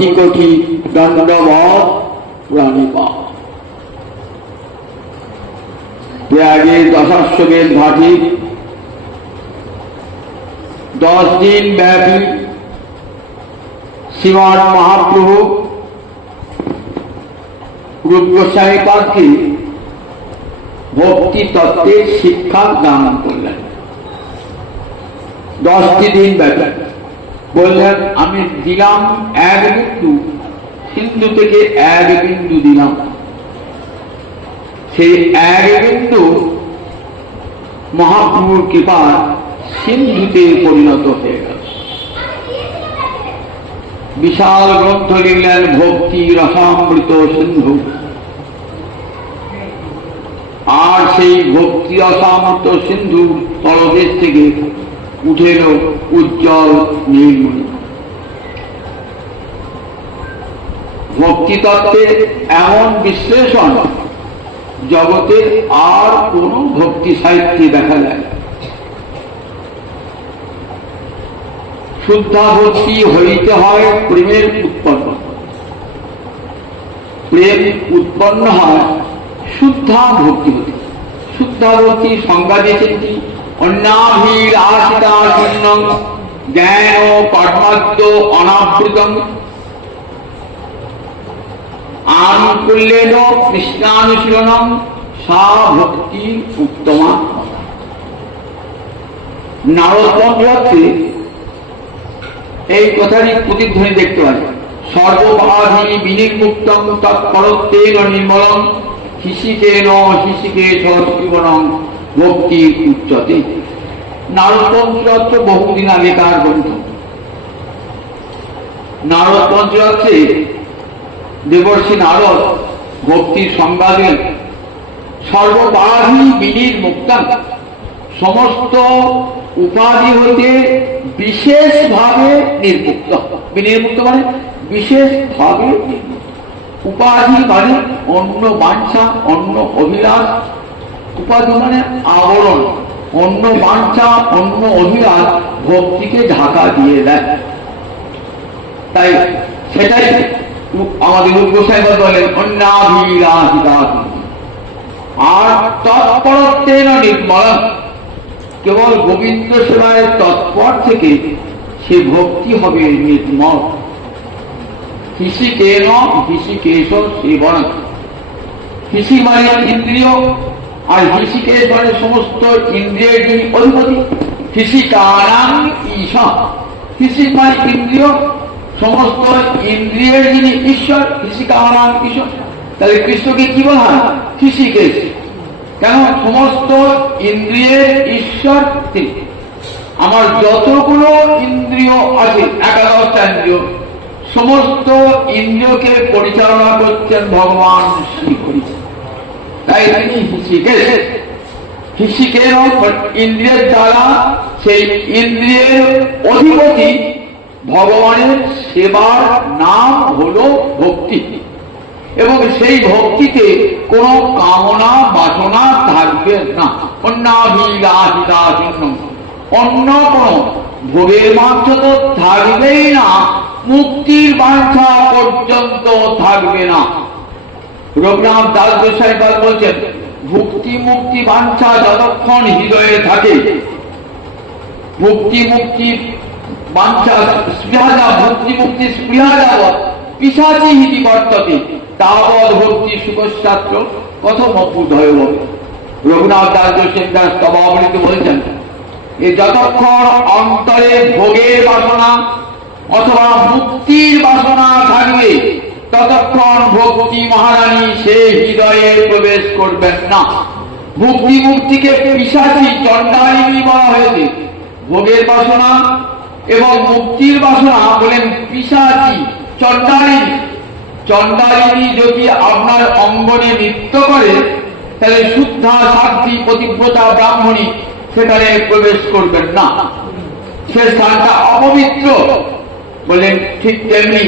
কোটি কোটি দণ্ডবৎ প্রণিপাত। প্রয়াগের দশাশ্বমেধ ঘাটে 10 দিন ব্যাপী শ্রীমান মহাপ্রভু রূপ গোস্বামীপাদকে ভক্তি তত্ত্বের শিক্ষা দান করলেন। 10টি দিন ব্যাপী বললেন, আমি দিলাম 1 বিন্দু, সিন্ধু থেকে 1 বিন্দু দিলাম। সেই 1 বিন্দু মহাপ্রভুর কৃপা সিন্ধুতে পরিণত হয়ে গেল। বিশাল গ্রন্থ লিখলেন ভক্তি রসামৃত সিন্ধু। আর সেই ভক্তি রসামৃত সিন্ধু তলদেশ থেকে উঠে এলো উজ্জ্বল নীলমণি। ভক্তি তত্ত্বের এমন বিশ্লেষণ জগতের আর কোন ভক্তি সাহিত্যে দেখা যায়। শুদ্ধা ভক্তি হইতে হয় প্রেমের উৎপন্ন, প্রেম উৎপন্ন হয় শুদ্ধা ভক্তি হতে। শুদ্ধা ভক্তি সংজ্ঞা দিয়েছেন কি? অন্যাভির আশিতা শূন্যং জ্ঞান কর্মাদ্য অনাবৃতং আনুকূল্যেন কৃষ্ণানুশীলনম সা ভক্তি উত্তমা। নারদ পঞ্চরাত্রে এই কথাটি প্রতিধ্বনি দেখতে পাই। সর্ববাধি বিনির্মুক্তং তৎপরত্বেন নির্মলং হিসিকেন হিসিকেশ জীবনং ভক্তি উচ্চতে। নারদ পঞ্চরাত্র বহুদিন আগেকার গ্রন্থ। নারদ পঞ্চরাত্রে দেবর্ষি নারদ ভক্তির সংজ্ঞা দিলেন। সর্ববাধি বিনির্মুক্তং, সমস্ত উপাধি হইতে বিশেষভাবে নির্মুক্ত। বিনির্মুক্ত মানে বিশেষভাবে নির্মুক্ত। উপাধি মানে অন্য বাঞ্ছা, অন্য অভিলাষ। উপাধি মানে আবরণ। অন্য বাঞ্ছা, অন্য অভিলাষ ভক্তিকে ঢাকা দিয়ে দেয়। তাই সেটাই আমাদের রূপ গোস্বামী বলেন অন্যাভিলাষিতা। আর তৎপরত্বেন নির্মলং, কেবল গোবিন্দ সেবায় তৎপর থেকে সে ভক্তি হবে নির্মল। হিসিকেন হিসিকেশ সেবনং। হিসি মানে ইন্দ্রিয়, আর হিসিকেশ মানে সমস্ত ইন্দ্রিয়ের যিনি অধিপতি। হিসিকানাং ঈশা। হিসি মানে ইন্দ্রিয়, সমস্ত ইন্দ্রিয়ের যিনি ঈশ্বর। হিসিকানাং ঈশ্বর। তাহলে কৃষ্ণকে কি বলা হয়? হিসিকেশ। কেন? সমস্ত ইন্দ্রিয়ের ঈশ্বর তিনি। আমার যতগুলো ইন্দ্রিয় আছে, 11টা ইন্দ্রিয়, সমস্ত ইন্দ্রিয়কে পরিচালনা করছেন ভগবান শ্রীহরি। তাই তিনি হিসিকেশ। হিসিকেশ ইন্দ্রিয়ের দ্বারা সেই ইন্দ্রিয়ের অধিপতি ভগবানের সেবার নাম হলো ভক্তি। এবং সেই ভক্তিতে কোন কামনা বাসনা থাকবে না। অন্যাভিলাষিতা শূন্যং, অন্য কোন ভোগের বাঞ্ছা তো থাকবেই না, মুক্তির বাঞ্ছা পর্যন্ত থাকবে না। রঘুনাথ দাস গোস্বামী বলছেন, ভক্তি মুক্তি বাঞ্ছা যতক্ষণ হৃদয়ে থাকে, ভক্তি মুক্তি বাঞ্ছা স্পৃহা যা, ভক্তি মুক্তি স্পৃহা যাবৎ পিশাচি হিতি বর্ততে তাবৎ ভক্তি সুখশাস্ত্র কথম অভ্যুদয় হবে। রঘুনাথ দাস গোস্বামী দাস স্তবাবলিতে বলছেন, এ যতক্ষণ অন্তরে ভোগের বাসনা অথবা মুক্তির বাসনা থাকবে, ততক্ষণ ভক্তি মহারানী সে হৃদয়ে প্রবেশ করবেন না। ভক্তি মুক্তিকে পিশাচি চণ্ডালিনী বলা হয়েছে। ভোগের বাসনা এবং মুক্তির বাসনা বলেন পিশাচি চণ্ডালিনী। চণ্ডালিনী যদি আপনার অঙ্গনে নৃত্য করে, তাহলে শুদ্ধা সাধ্বী পতিব্রতা ব্রাহ্মণী সেখানে প্রবেশ করবেন না, সে স্থানটা অপবিত্র। বলেন ঠিক তেমনি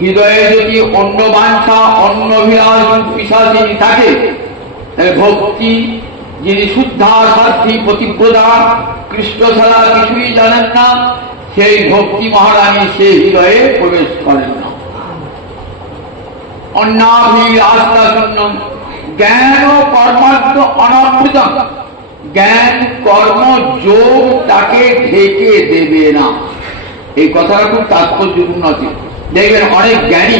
হৃদয়ে যদি অন্য বাঞ্ছা, অন্য অভিলাষ পিশাচিনী থাকে, তাহলে ভক্তি যিনি শুদ্ধা সাধ্বী পতিব্রতা, কৃষ্ণ ছাড়া কিছুই জানেন না, সেই ভক্তি মহারানী সে হৃদয়ে প্রবেশ করেন না। অন্নাভিলাষা শূন্যম জ্ঞান ও কর্মার্থ অনাবৃতম। জ্ঞান কর্ম যোগ তাকে ঢেকে দেবে না। এই কথাটা খুব তাৎপর্যপূর্ণ আছে। দেখবেন অনেক জ্ঞানী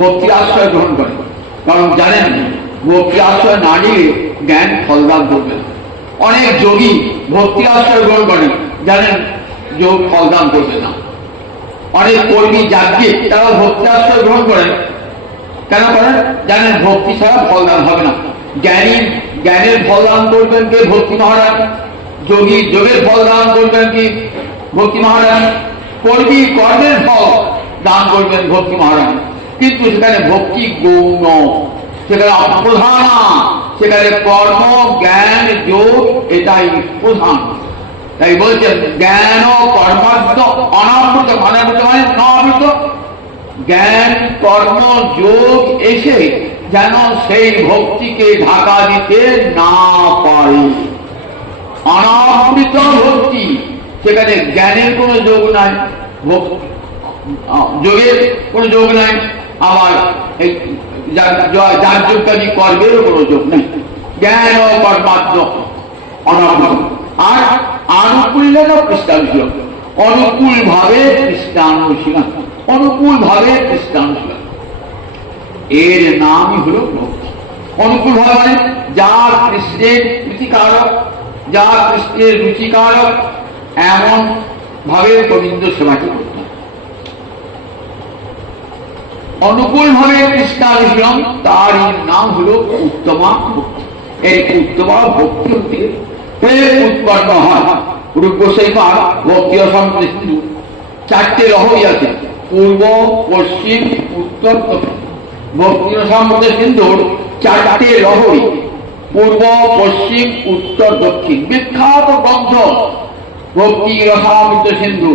ভক্তির আশ্রয় গ্রহণ করে, কারণ জানেন ভক্তির আশ্রয় না নিলে জ্ঞান ফলদান করবে না। অনেক যোগী ভক্তির আশ্রয় গ্রহণ করেন, জানেন যোগ ফলদান করবে না। অনেক কর্মী যাজ্ঞিক তারা ভক্তি আশ্রয় গ্রহণ করেন, কেন করেন? জানেন ভক্তি ছাড়া ফলদান হবে না। জ্ঞানী জ্ঞানের ফলদান করবেন কে? ভক্তি মহারাজ। যোগী যোগের ফলদান করবেন কি? ভক্তি মহারাজ। কর্মী কর্মের ফল দান করবেন ভক্তি মহারাজ। কিন্তু সেখানে ভক্তি গৌণ, সেখানে প্রধান, সেখানে কর্ম জ্ঞান যোগ এটাই প্রধান। তাই বলছেন জ্ঞান ও কর্মার্থ অনাবৃত, অনাবৃত মানে অনাবৃত। জ্ঞান কর্ম যোগ এসে যেন সেই ভক্তিকে ঢাকা দিতে না পারে। অনাবৃত ভক্তি, সেখানে জ্ঞানের কোনো যোগ নাই, যোগের কোনো যোগ নাই, আবার যার যোগকারী কর্মেরও কোনো যোগ নেই। জ্ঞান ও কর্মার্থ অনাবৃত। আর আনুকূল্যের পৃষ্ঠানুশীলন, অনুকূল ভাবে পৃষ্ঠানুশীলন, অনুকূল ভাবে পৃষ্ঠানুশীলন, এর নামই হল ভক্তি। অনুকূল ভাবে যা কৃষ্ণের রুচিকারক, যা কৃষ্ণের রুচিকারক এমন ভাবে গোবিন্দ সেবাটি করতে। অনুকূল ভাবে কৃষ্ণানুশীলন, তারই নাম হল উত্তমা ভক্তি। এই উত্তমা ভক্তি হতে প্রেম উৎপন্ন হয়। রূপ গোসাই পাঠ ভক্তি অসম্পৃক্ত চারটে লহরী আছে, পূর্ব পশ্চিম উত্তর দক্ষিণ। ভক্তি অসম্পৃক্ত সিন্ধুর চারটে লহরী, পূর্ব পশ্চিম উত্তর দক্ষিণ। বিখ্যাত গ্রন্থ ভক্তি রসামৃত সিন্ধু।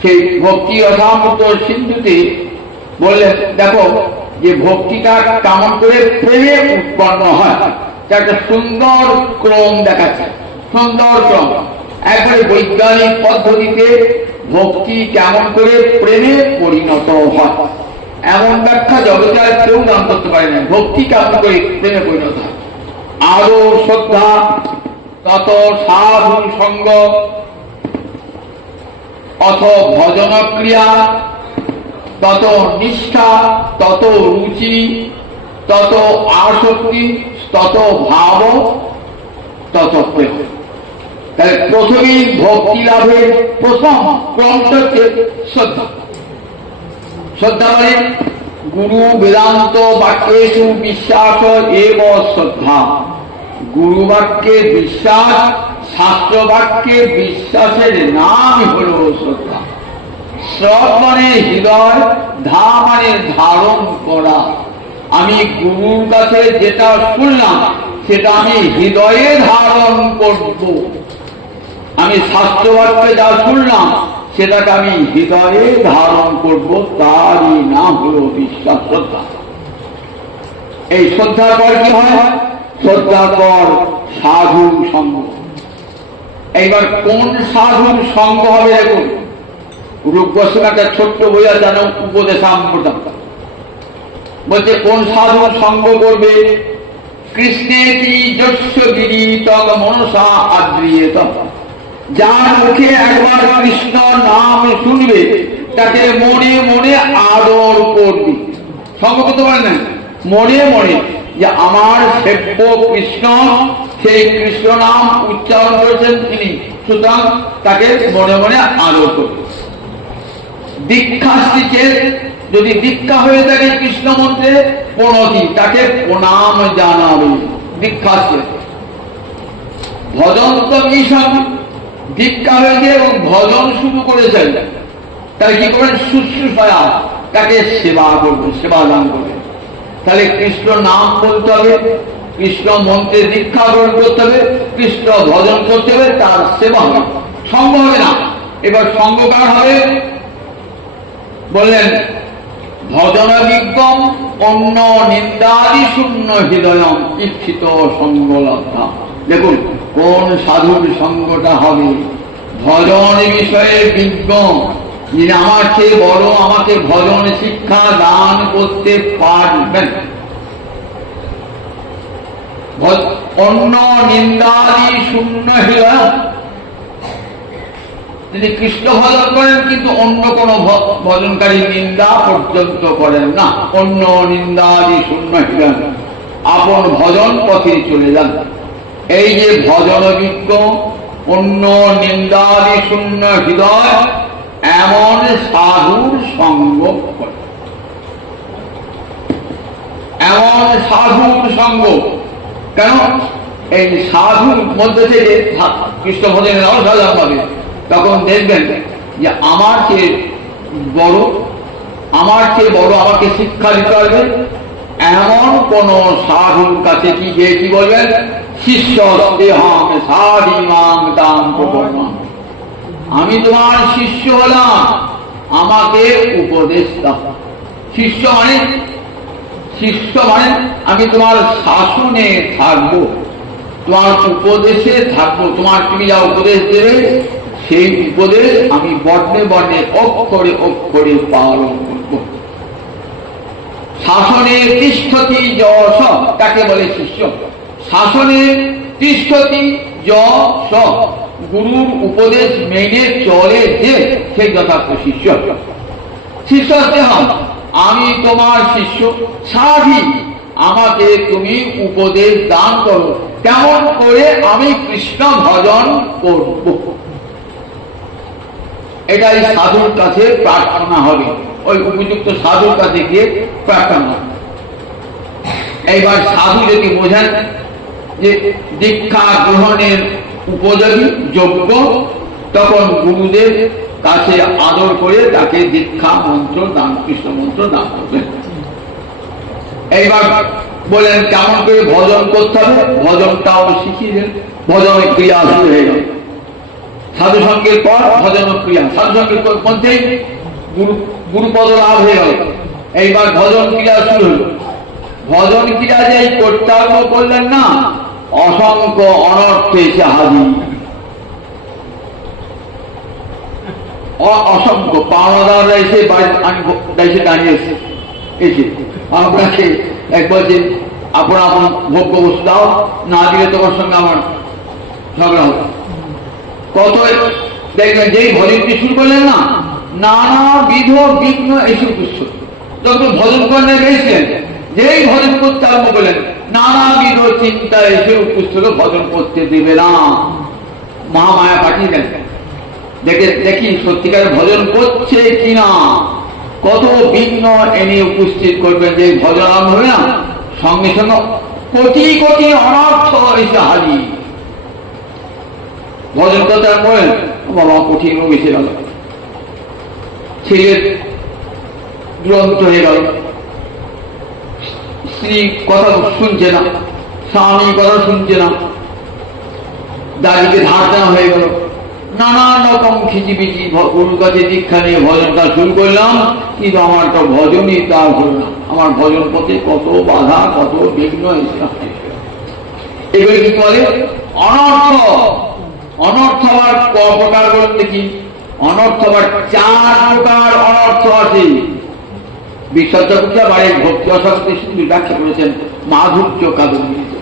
সেই ভক্তি রসামৃত সিন্ধুতে বললেন দেখো যে ভক্তিটা কেমন করে প্রেমে উৎপন্ন হয়, একটা সুন্দর ক্রম দেখাচ্ছে, সুন্দর ক্রম। একবারে বৈজ্ঞানিক পদ্ধতিতে ভক্তি কেমন করে প্রেমে পরিণত হয় এমন ব্যাখ্যা জগতে আর কেউ দান করতে পারে না। ভক্তি কেমন করে প্রেমে পরিণত হয়? আরো শ্রদ্ধা, তত সাধু সঙ্গ, অথ ভজন ক্রিয়া, তত নিষ্ঠা, তত রুচি, তত আসক্তি, তত ভাব, তত প্রেম। তাহলে প্রথমেই ভক্তি লাভের প্রথম ক্রম হচ্ছে শ্রদ্ধা। শ্রদ্ধা মানে গুরু বেদান্ত বাক্যেষু বিশ্বাস এব শ্রদ্ধা। গুরু বাক্যে বিশ্বাস, শাস্ত্র বাক্যে বিশ্বাসের নাম হল শ্রদ্ধা। শ্রদ্ধ মানে হৃদয়, ধা মানে ধারণ করা। আমি গুরুর কাছে যেটা শুনলাম সেটা আমি হৃদয়ে ধারণ করব। আমি শাস্ত্র বাক্যে যা শুনলাম সেটাকে আমি হৃদয়ে ধারণ করব, তারই নাম হল বিশ্বাস, শ্রদ্ধা। এই শ্রদ্ধার পর কি হয়? শ্রদ্ধার পর সাধু সঙ্গ। এইবার কোন সাধুর সঙ্গ হবে দেখুন। রূপ গোস্বামী একটা ছোট্ট বই আছে জানো, উপদেশামৃতম। বলছে কোন সাধুর সঙ্গ করবে? কৃষ্ণেতি যস্য বিদিতং মনসা আদ্রিয়েত। যার মুখে একবার কৃষ্ণ নাম শুনবে তাকে মনে মনে আদর করবে। সঙ্গ করতে পারে না, মনে মনে যে আমার সেব্য কৃষ্ণ, সেই কৃষ্ণ নাম উচ্চারণ করেছেন তিনি, সুতরাং তাকে মনে মনে আদর করবে। দীক্ষাস্তিকে যদি দীক্ষা হয়ে থাকে কৃষ্ণ মন্ত্রে প্রণতি, তাকে প্রণাম জানাবে দীক্ষাস্তে। ভজন তো মিশন, দীক্ষা হয়েছে এবং ভজন শুরু করেছেন, তাই কি করবেন? শুশ্রূষা, তাকে সেবা করবে, সেবা দান করবে। তাহলে কৃষ্ণ নাম বলতে হবে, কৃষ্ণ মন্ত্রে দীক্ষা গ্রহণ করতে হবে, কৃষ্ণ ভজন করতে হবে, তার সেবা হবে। সঙ্গ হবে না। এবার সঙ্গ কার হবে? বললেন ভজন বিজ্ঞম অন্য নিন্দাদি শূন্য হৃদয়ম ইচ্ছিত সঙ্গ লব্ধা। দেখুন কোন সাধুর সঙ্গটা হবে? ভজন বিষয়ে বিজ্ঞ, যিনি আমার চেয়ে বড় আমাকে ভজন শিক্ষা দান করতে পারবেন। অন্য নিন্দাদি শূন্য হৃদয়, তিনি কৃষ্ণ ভজন করেন কিন্তু অন্য কোন ভজনকারী নিন্দা পর্যন্ত করেন না। অন্য নিন্দাদি শূন্য হৃদয়, আপন ভজন পথে চলে যান। এই যে ভজন বিজ্ঞ অন্য নিন্দাদি শূন্য হৃদয় এমন সাধুর সঙ্গ করে, এমন সাধুর সঙ্গ। কেন? এই সাধুর মধ্যে থেকে কৃষ্ণ ভজনের অসাধারণ হবে। তখন দেখবেন যে আমার চেয়ে বড় আমাকে শিক্ষা দিতে পারবে এমন কোন সাধুর কাছে কি গিয়ে কি বলবেন? শিষ্য দেহাম সাধিমাং দাম প্রপন্নাম, আমি তোমার শিষ্য হলাম, আমাকে উপদেশ দাও। শিষ্য মানে আমি তোমার শাসনে থাকবো, তোমার উপদেশে থাকবো। তুমি যা উপদেশ দেবে সেই উপদেশ আমি বর্ণে বর্ণে অক্ষরে অক্ষরে পালন করব। শাসনে তিষ্ঠতি যশ, তাকে বলে শিষ্য। শাসনে তিষ্ঠতি যশ, গুরুর উপদেশ মেনে চলে যে সেই যথার্থ শিষ্য। শিষ্য আমি তোমার শিষ্য, সাধি আমাকে তুমি উপদেশ দান করো কেমন করে আমি কৃষ্ণ ভজন করব। এটাই সাধুর কাছে প্রার্থনা হবে, ওই উপযুক্ত সাধুর কাছে গিয়ে প্রার্থনা। এইবার সাধু যদি বোঝেন যে দীক্ষা গ্রহণের উপযোগী যোগ্য, তখন গুরুদেব কাছে আদর করে তাকে দীক্ষা মন্ত্র দান, কৃষ্ণ মন্ত্র দান করবেন। এইবার বলেন কেমন করে ভজন করতে হবে, ভজনটাও শিখিয়ে দেন। ভজন ক্রিয়া শুরু হয়ে গেল। সাধু সঙ্গের পর ভজন ক্রিয়া, সাধু সঙ্গের মধ্যেই গুরুপদ লাভ হয়ে গেল। এইবার ভজন ক্রিয়া শুরু হল। ভজন ক্রিয়া যে করতে আরম্ভ করলেন না, অসংখ্য অনর্থে এসে হাজির। অসংখ্য পাওনাদাররা এসে এসে দাঁড়িয়েছে, এসে আপনাকে একবার যে আপনার আপনার ভোগ্য বস্তু দাও, না দিলে তোমার সঙ্গে আমার ঝগড়া হবে। কত দেখবেন যেই ভজনটি শুরু করলেন না, নানাবিধ বিঘ্ন এসে উপস্থিত। যখন ভজন করলে গেছিলেন, যেই ভজন করতে আরম্ভ করলেন, নানাবিধ চিন্তা এসে উপস্থিত, ভজন করতে দেবে না। মহামায়া পাঠিয়ে দেন, দেখি সত্যিকার ভজন করছে কিনা। কত বিঘ্ন এনে উপস্থিত করবেন, যে ভজন আরম্ভ হবে না, সঙ্গে সঙ্গে কোটি কোটি অনর্থ এসে হাজির। ভজন করতে বলেন, বাবা কঠিন এসে গেল, ছেলের দুরন্ত হয়ে গেল, স্ত্রী কথা শুনছে না, স্বামী কথা শুনছে না, দাদিকে ধার দেওয়া হয়ে গেল, নানান রকম খিচিবিচি গুরুর কাছে দীক্ষা নিয়ে ভজনটা শুরু করলাম, কিন্তু আমার তো ভজনই তা হল না। আমার ভজন পথে কত বাধা, কত বিঘ্ন এসে, এগুলো কি বলে অনর্থ। অনর্থ আবার প্রকার বলেন দেখি, অনর্থ আবার 4 প্রকার অনর্থ আছে। বিশ্বচর্যা বাড়ির ভক্তি অশক্তি শুধু ব্যাখ্যা করেছেন মাধুর্য কাদম্বিনীতে।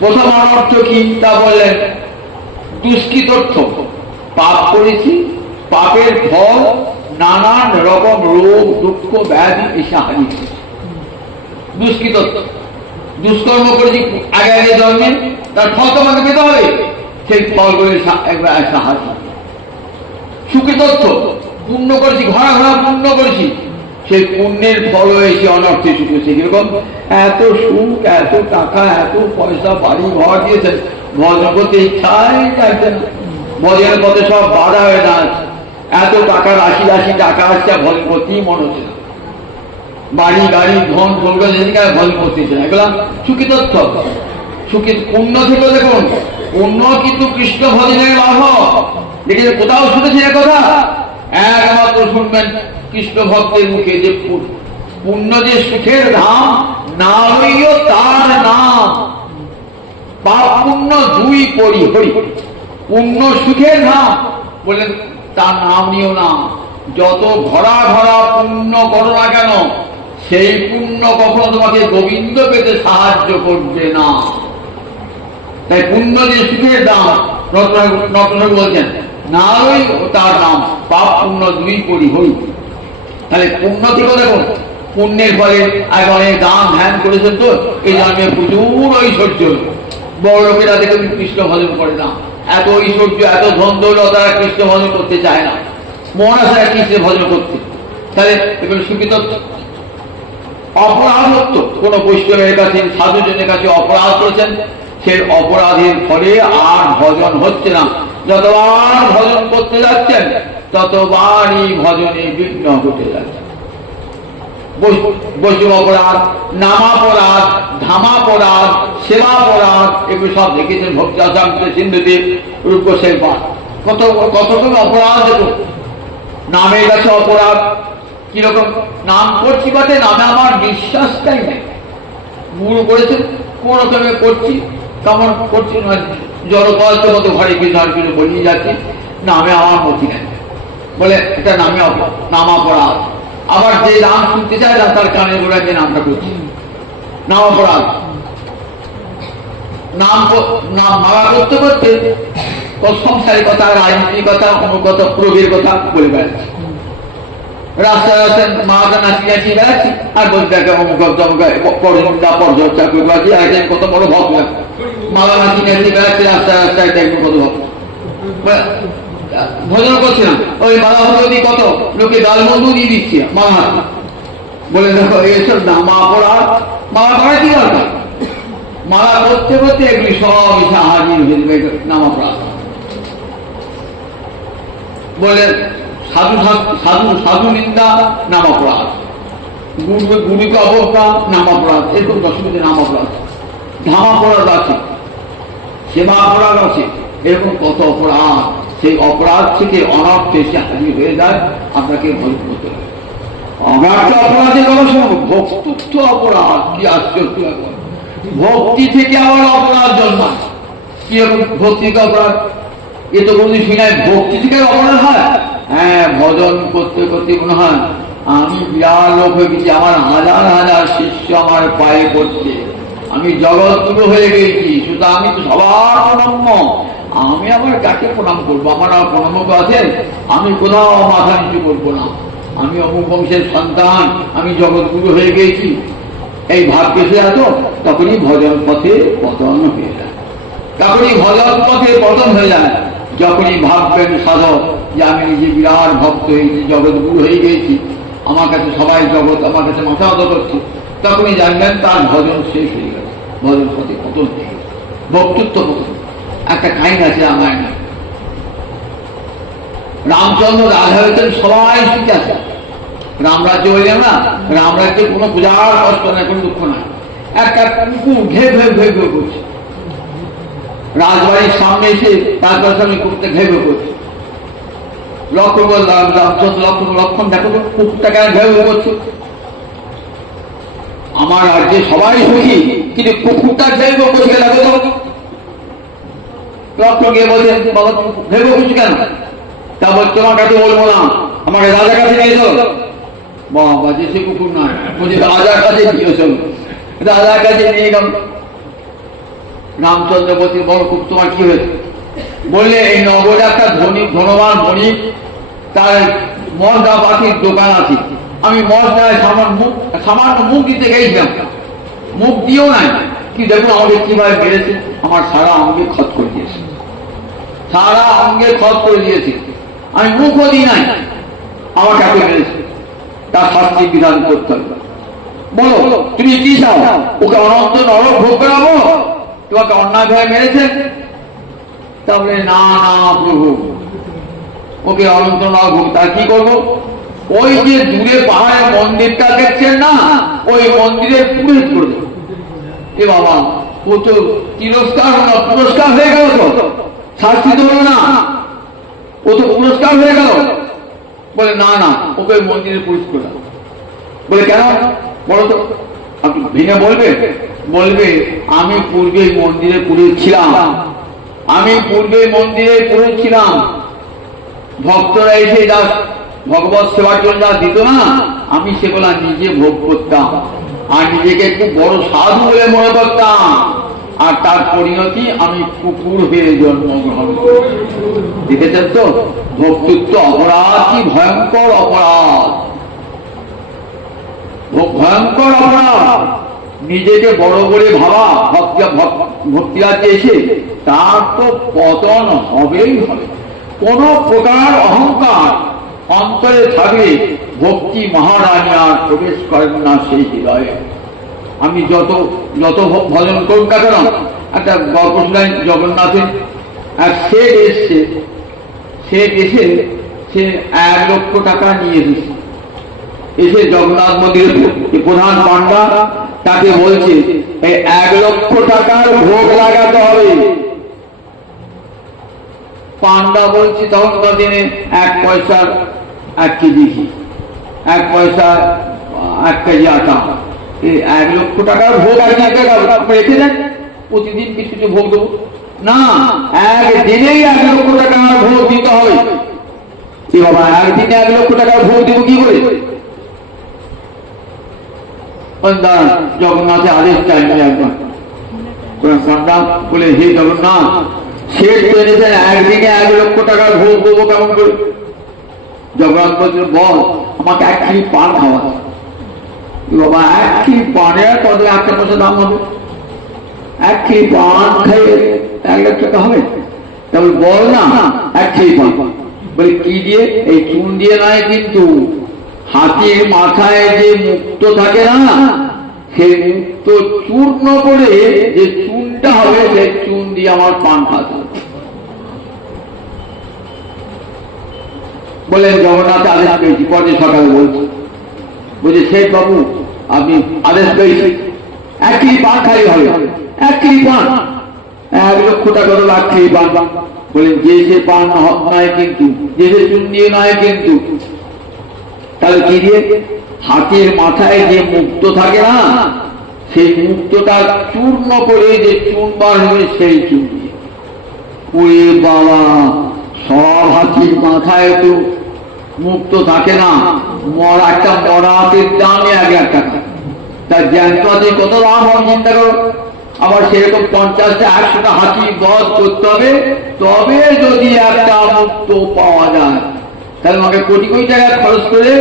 প্রথম অনর্থ কি তা বললেন, দুষ্কৃতর্থ, পাপ করেছি, পাপের ফল নানান রকম রোগ দুঃখ ব্যাধি এসে হারিয়েছে। দুষ্কৃতর্থ, দুষ্কর্ম করেছি আগে আগে জন্মে, তার ফল তোমাকে পেতে হবে, সেই ফলগুলি একবার সাহায্য। সুকৃতর্থ, পুণ্য করেছি, ঘোরা ঘোরা পুণ্য করেছি, সেই পুণ্যের ফল হয়েছে অনর্থে সুখ হয়েছে। কিরকম এত সুখ, এত টাকা, এত পয়সা, বাড়ি ঘর দিয়েছেন, ভজন করতে ইচ্ছাই চাইছেন, ভজনের পথে সব বাধা হয়ে দাঁড়াচ্ছে। এত টাকা, রাশি রাশি টাকা আসছে, ভজন করতেই মনে হচ্ছে না, বাড়ি গাড়ি ধন স্বর্গ ভজন করতেছে না, এগুলো সুকৃতর্থ। সুখিত পুণ্য থেকে দেখুন, পুণ্য কিন্তু কৃষ্ণ ভজনের লাভ। দেখে কোথাও শুনেছেন কথা? একমাত্র শুনবেন কৃষ্ণ ভক্তের মুখে, যে পুণ্য যে সুখের ধাম, না হইও তার নাম। পাপ পুণ্য দুই পরি হরি, পুণ্য সুখের ধাম বললেন, তার নাম নিও না। যত ঘরা ঘরা পুণ্য করো না কেন, সেই পুণ্য কখনো তোমাকে গোবিন্দ পেতে সাহায্য করবে না। তাই পুণ্য যে সুখের দাম, নটনাথ বলছেন না ওই তার নাম, পাপ পুণ্য দুই করি হই। তাহলে পুণ্য থেকে দেখুন, পুণ্যের ফলে আগে অনেক দান ধ্যান করেছেন, তো এই জন্মে প্রচুর ঐশ্বর্য। বড় লোকেরা দেখে কৃষ্ণ ভজন করে না, এত ঐশ্বর্য এত ধন দৌলত তারা কৃষ্ণ ভজন করতে চায় না, মন আসে কৃষ্ণের ভজন করতে। তাহলে এগুলো সুবিধা অপরাধত্ব, কোন বৈষ্ণবের কাছে সাধুজনের কাছে অপরাধ করেছেন, সেই অপরাধের ফলে আর ভজন হচ্ছে না। যতবার ভজন করতে যাচ্ছেন ততবারই ভজনে বিঘ্ন ঘটে যাচ্ছে। বৈষ্ণব অপরাধ, নামাপরাধ, ধামাপরাধ, সেবাপরাধ, এগুলো সব দেখেছেন ভক্তি আসামতে সিন্ধুতে রূপ গোস্বামী। কত কতটুকু অপরাধ দেখুন। নামের কাছে অপরাধ কিরকম, নাম করছি বটে, নামে আমার বিশ্বাসটাই নেই। গুরু করেছেন কোন রকমে করছি, কেমন করছি না, জড়কল্প মতো ঘরে কিছু বলিয়ে যাচ্ছি, নামে আমার মতি নেই বলে এটা নামে নামাপরাধ। আবার যে নাম শুনতে চায় না তার কানে গোড়ায় যে নামটা করছি, নাম অপরাধ। নাম মারা করতে করতে সংসারের কথা, রাজনীতির কথা, অমুক কথা, প্রভের কথা বলে বেড়াচ্ছি। রাস্তায় রাস্তায় মাটা নাচি নাচি বেড়াচ্ছি, আর বলতে অমুক পরচর্চা করে বেড়াচ্ছি, আর একদিন কত বড় ভক্ত মালা নাচি নাচি বেড়াচ্ছি রাস্তায় রাস্তায়, দেখবো কত ভক্ত ভজন করছে না। ওই মালা হতে কত লোকে গালমন্দ দিয়ে দিচ্ছে মালা বলে, দেখো এসব নামা অপরাধ। মালা করা কি দরকার, মালা করতে করতে এগুলি সব ইসা হাজির হয়ে যাবে নাম অপরাধ বলে। সাধু সাধু সাধু নিন্দা নাম অপরাধ, গুরুকে অবজ্ঞা নাম অপরাধ, এরকম দশমীতে নাম অপরাধ। ধামাপরাধ আছে, সেবা অপরাধ আছে, এরকম কত অপরাধ। সেই অপরাধ থেকে অনর্থ এসে হাজির হয়ে যায়, আপনাকে ভয় করতে হবে। অনর্থ অপরাধের কথা শোনো, ভক্তত্ব অপরাধ কি আশ্চর্য। ভক্তি থেকে আবার অপরাধ জন্মায়, কি ভক্তিকে অপরাধ, এ তো কোনদিন শুনে ভক্তি থেকে অপরাধ হয়। হ্যাঁ, ভজন করতে করতে মনে হয় আমি বিরাট লোক হয়ে গেছি, আমার হাজার হাজার শিষ্য আমার পায়ে পড়ছে, আমি জগৎগুলো হয়ে গেছি, শুধু আমি তো সবার প্রণম্য, আমি আবার কাকে প্রণাম করবো, আমার আর প্রণম্য আছে, আমি কোথাও মাথা নিচু করবো না, আমি অমুক বংশের সন্তান, আমি জগৎগুলো হয়ে গেছি, এই ভাব পেশে আছো, তখনই ভজন পথে পতন হয়ে যায়। তখনই ভজন পথে পতন হয়ে যায় যখনই ভাববেন সাধক যে আমি নিজে বিরাট ভক্ত হয়েছি, জগৎগুরু হয়ে গেছি, আমার কাছে সবাই জগৎ আমার কাছে মাথা নত করছে, তখনই জানবেন তার ভজন শেষ হয়ে গেছে, ভজন পথে পতন হয়ে গেছে, ভক্তত্ব পতন। একটা কাহিনী আছে রামায়ণে, রামচন্দ্র রাধা হয়েছেন সবাই সুখে আছে। রামরাজ্য হইলেন না, রামরাজ্যে কোনো পূজার কষ্ট নাই, কোনো দুঃখ নাই। একটা কুকুর ঘে ঘে ঘে ঘে করছে, রাজবাড়ির সামনে এসে তারপর সামনে কুকুরটা ঘে ঘে করছে। লক্ষ্মণ বললাম, রামচন্দ্র লক্ষ্মণ দেখো তো কুকুরটা কেন ঘে ঘে করছে, আমার রাজ্যে সবাই সুখী, কিন্তু কুকুরটা ঘে ঘে করছে দেখো তো। লক্ষ্মণ গিয়ে বলছে, বাবা ঘে ঘে করছে কেন? তা বল তোমার কাছে বলবো না, আমাকে রাজার কাছে নিয়ে এসো। বাবা যে সে কুকুর নয়, বলছে রাজার কাছে নিয়ে এসো। রাজার কাছে নিয়ে গেল। রামচন্দ্র বলছে, বড় কুকুর তোমার কি হয়েছে? বললে এই নগরে একটা ধনবান বণিক, তার মশলা পাখির দোকান আছে, আমি মশলায় সামান্য মুখ দিতে গেছিলাম, মুখ দিয়েও নাই, কি দেখুন আমাকে কিভাবে বেড়েছে, আমার সারা অঙ্গে খত করে দিয়েছে, সারা অঙ্গে খত করে দিয়েছে, আমি মুখও দিই নাই, আমার কাকে মেরেছে, তার শাস্তি বিধান করতে হবে। বলো তুমি কি চাও, ওকে অনন্ত নরক ভোগ করাবো, তোমাকে অন্যায় ভাবে মেরেছে? তাহলে না না প্রভু, ওকে অনন্ত নরক ভোগ, তার কি করবো? ওই যে দূরে পাহাড়ের মন্দিরটা দেখছেন না, ওই মন্দিরের পুরোহিত করে দেবো। এ বাবা, ও তো তিরস্কার হলো, পুরস্কার হয়ে গেল, তো শাস্তি তো হলো না, ও তো পুরস্কার হয়ে গেল। বলে না না, ওকে মন্দিরে পুরস্কার করে দাও। বলে কেন বলো তো, আপনি ভেঙে বলবে? বলবে আমি পূর্বে মন্দিরে পুরোহিত ছিলাম, আমি পূর্বে মন্দিরে পুরোহিত ছিলাম, ভক্তরা এসে যা ভগবত সেবার জন্য যা দিত না, আমি সেগুলা নিজে ভোগ করতাম আর নিজেকে খুব বড় সাধু বলে মনে করতাম। আর তার পরিণতি আমি কুকুর হয়ে জন্মগ্রহণ করি। দেখেছেন তো ভক্তিত্ব অপরাধ কি ভয়ঙ্কর অপরাধ, ভয়ঙ্কর অপরাধ। নিজেকে বড় করে ভাবা ভক্তিরাজ্যে এসে তার তো পতন হবেই হবে। কোন প্রকার অহংকার অন্তরে থাকলে ভক্তি মহারানী আর প্রবেশ করেন না সেই হৃদয়ে। আমি যত যত ভজন করুন না কেন, একটা গল্প শুনাই জগন্নাথের এক শেঠ এসছে, শেঠ এসে সে 1 লক্ষ টাকা নিয়ে এসেছে। এসে জগন্নাথ মন্দিরের প্রধান পান্ডা তাকে বলছে এই 1 লক্ষ টাকার ভোগ লাগাতে হবে। পান্ডা বলছে তখনকার দিনে 1 পয়সার 1 কেজি ঘি, 1 পয়সা 1 কেজি আটা, এই 1 লক্ষ টাকার ভোগ রেখে দেন, প্রতিদিন কিছু কিছু ভোগ দেবো না, একদিনেই 1 লক্ষ টাকার ভোগ দিতে হবে। কি বাবা একদিনে 1 লক্ষ টাকার ভোগ দেবো কি করে? জগন্নাথের আদেশ চাইনি একবার পান্ডা বলে হে জগন্নাথ, শেষ এনেছেন একদিনে 1 লক্ষ টাকার ভোগ দেবো কেমন করে? জগন্নাথ বলছিল বল আমাকে 1 কিলো পান খাওয়া। বাবা 1 কিলো পানের কত 1 পয়সা দাম হবে? 1 কিলো পান খাইয়ে 1 লাখ টাকা হবে? তাহলে বল না 1 কিলো পান। বলে কি দিয়ে? এই চুন দিয়ে নয়, কিন্তু হাতির মাথায় যে মুক্ত থাকে না, সেই মুক্ত চূর্ণ করে যে চুনটা হবে সেই চুন দিয়ে আমার পান খাতে হবে। বলে জগন্নাথ আদেশ পেয়েছি, পরে সকালে বলছি বুঝে শেখ বাবু আপনি আদেশ পেয়েছি 1 কিলো পান খাই হবে, 1 কিলো পান 1 লক্ষ টাকা 1 কিলো পান। বলে যে সে পান নয় কিন্তু, যে সে চুন দিয়ে নয় কিন্তু, তাহলে কি দিয়ে? হাতের মাথায় যে মুক্ত থাকে না, সেই মুক্তটা চূর্ণ করে যে চুন বার হবে সেই চুন দিয়ে। ওরে বাবা, সব হাতির মাথায় তো মুক্ত থাকে না, একটা মরা হাতের দাম 1 টাকা, তার জ্যান্ত হাতির কত দাম হবে চিন্তা করো। আবার সেরকম 50টা 100টা হাতি বধ করতে হবে, তবে যদি একটা মুক্ত পাওয়া যায়। তাহলে আমাকে কোটি কোটি টাকা খরচ করে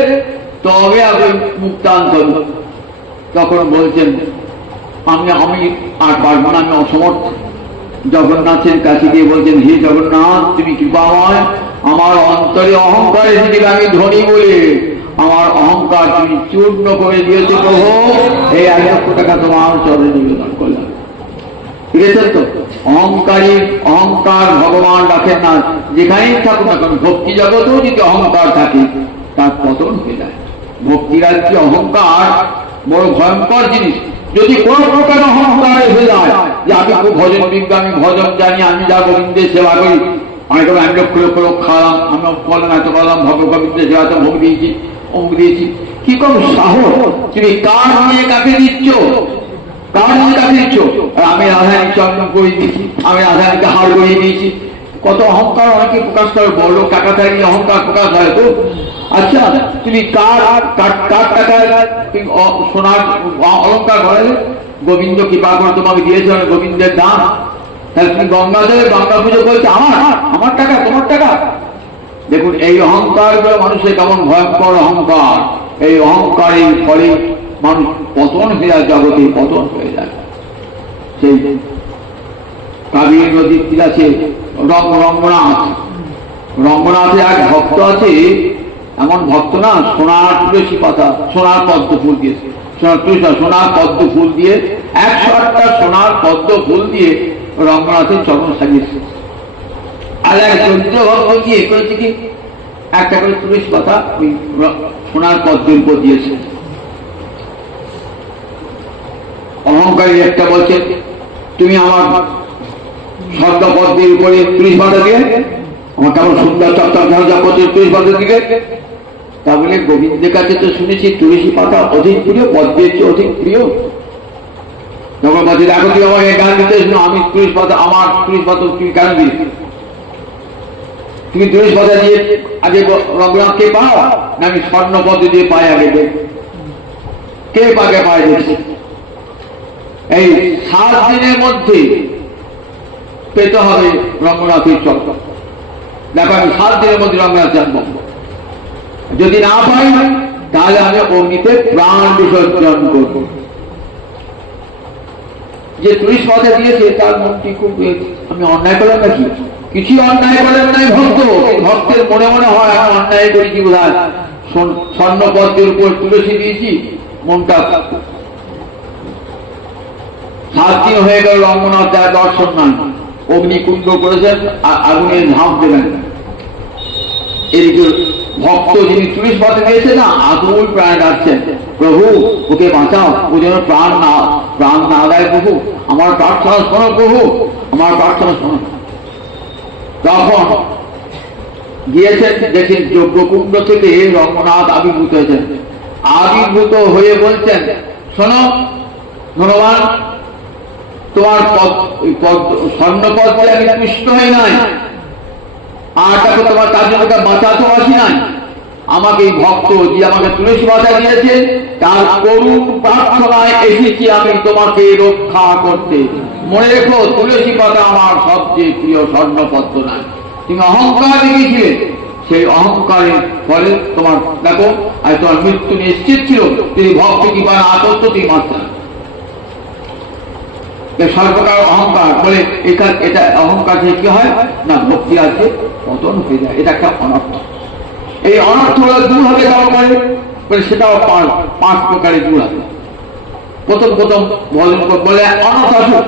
তবে আগে মুক্ত আনতে হবে। তখন বলছেন আমি আর পারবো না, আমি অসমর্থ। জগন্নাথের কাছে গিয়ে বলছেন হে জগন্নাথ তুমি কৃপাময়, আমার অন্তরে অহংকার এসেছিল আমি ধনী বলে, আমার অহংকার তুমি চূর্ণ করে দিয়েছো প্রভু, এই 1 লক্ষ টাকা তোমার চরণে নিবেদন করলাম। ঠিক আছে তো? অহংকার ভগবান রাখেন না, যেখানেই থাকুক না কারণ ভক্তি জগতেও যদি অহংকার থাকে তার পতন হয়ে যায়। ভক্তিরাজ্যে অহংকার বড় ভয়ঙ্কর জিনিস। যদি কোন প্রকার অহংকার হয়ে যায় যে আমি খুব ভজন বিজ্ঞ, আমি ভজন জানি, আমি যা গোবিন্দের সেবা করি, আমি 1 লক্ষ লক্ষ খাওয়ালাম, আমি করলাম এত করলাম, গোবিন্দের সেবাতে ভোগ দিয়েছি, অমুক দিয়েছি, কি কম সাহস! তুমি কার নিয়ে কাকে দিচ্ছ? কার নিয়ে কাকে দিচ্ছ? আমি রাধারানী চন্দন করে দিয়েছি, আমি রাধারানীকে হার করিয়ে দিয়েছি। কত অহংকার অনেকে প্রকাশ করে, বড় টাকা থাকলে অহংকার প্রকাশ হয় তো। আচ্ছা তুমি কার টাকায় সোনার অলঙ্কার করালে? গোবিন্দ কৃপা করে তোমাকে দিয়েছে, গোবিন্দের দান। তাহলে তুমি গঙ্গা দেবে, গঙ্গা পুজো করছে আমার টাকা, তোমার টাকা। দেখুন এই অহংকার গুলো মানুষের কেমন ভয়ঙ্কর অহংকার। এই অহংকারের ফলে মানুষ পতন হয়ে যায়, জগতে পতন হয়ে যায়। সেই কাবেরী নদীর তীর আছে রঙ্গনাথের এক ভক্ত আছে, এমন ভক্ত না, সোনার তুলসী পাতা, সোনার পদ্ম ফুল দিয়ে, সোনার পদ্ম ফুল দিয়ে 108টা সোনার পদ্ম ফুল দিয়ে রঙ্গনাথের চরণ সাজিয়েছে। আর এক চরিত্র ভক্ত গিয়ে করেছে কি, একটা করে তুলসী পাতা ওই সোনার পদ্মের উপর দিয়েছে। অহংকারী একটা বলছে তুমি আমার শব্দ পদ্মের উপরে 30 পাতা দিয়ে আমার কেমন সুন্দর চর্চা করছে 30 পাতা দিকে। তা বলে গোবিন্দের কাছে তো শুনেছি তুলসী পাতা অধিক প্রিয়, পদ্মের চেয়ে অধিক প্রিয়। যখন বলছি দেখো তুই আমাকে গান দিতে, আমি 30 পাতা, আমার 30 পাতা তুই কেন দিস? তুমি তুলসী পাতা দিয়ে আগে রঘুনাথকে পাও না আমি স্বর্ণ পদ্ম দিয়ে পাই আগে দেখ কে পাকে পায় দেখছি। এই 7 দিনের মধ্যে পেতে হবে রঙ্গনাথের চক্র। দেখো আমি 7 দিনের মধ্যে রঙ্গনাথ জন্ম, যদি না পাই তাহলে আমি অগ্নিতে প্রাণ বিসর্জন করব। যে তুলসী পাতা দিয়েছে তার মনটি খুব, আমি অন্যায় করলাম নাকি? কিছু অন্যায় করেন নাই ভক্ত, ভক্তের মনে মনে হয় আমি অন্যায় করেছি বোধহয়, স্বর্ণপদ্মের উপর তুলসী দিয়েছি, মনটা 7 দিন হয়ে গেল রঙ্গনাথ যার দর্শন নাই, অগ্নিকুণ্ড করেছেন আগুনের ঝাঁপ দেবেন। এদিকে ভক্ত যিনি তুলসী পাতা দিয়েছে না আগুন প্রাণ ডাকছেন, প্রভু ওকে বাঁচাও, ও যেন প্রাণ না দেয় প্রভু, আমার প্রার্থনা শোনো প্রভু, আমার প্রার্থনা শোনো। তখন গিয়েছেন, দেখেন যজ্ঞকুণ্ড থেকে রঙ্গনাথ আবির্ভূত হয়েছেন, আবির্ভূত হয়ে বলছেন শোনো ভগবান, তোমার স্বর্ণপদ্মে আমি তুষ্ট হয়ে নাই, আর তাকে তোমার তার জন্য বাঁচাতেও আসি নাই, আমাকে এই ভক্ত যে আমাকে তুলসী পাতা দিয়েছে তার করুণ প্রার্থনায় এসেছি আমি তোমাকে রক্ষা করতে। মনে রেখো তুলসী পাতা আমার সবচেয়ে প্রিয়, স্বর্ণপদ্ম নাই। তুমি অহংকার দেখিয়েছিলে, সেই অহংকারের ফলে তোমার দেখো আর তোমার মৃত্যু নিশ্চিত ছিল, তুমি ভক্ত কি পায় আতত্ত তুমি মারতে না। সর্বকার অহংকার বলে এটা অহংকার থেকে কি হয় না ভক্তি আছে পতন হয়ে যায়, এটা একটা অনর্থ। এই অনর্থ দূর হবে কেমন করে বলে সেটাও 5 প্রকারের দূর হবে। প্রথম ভজন বলে অনর্থ আসুক,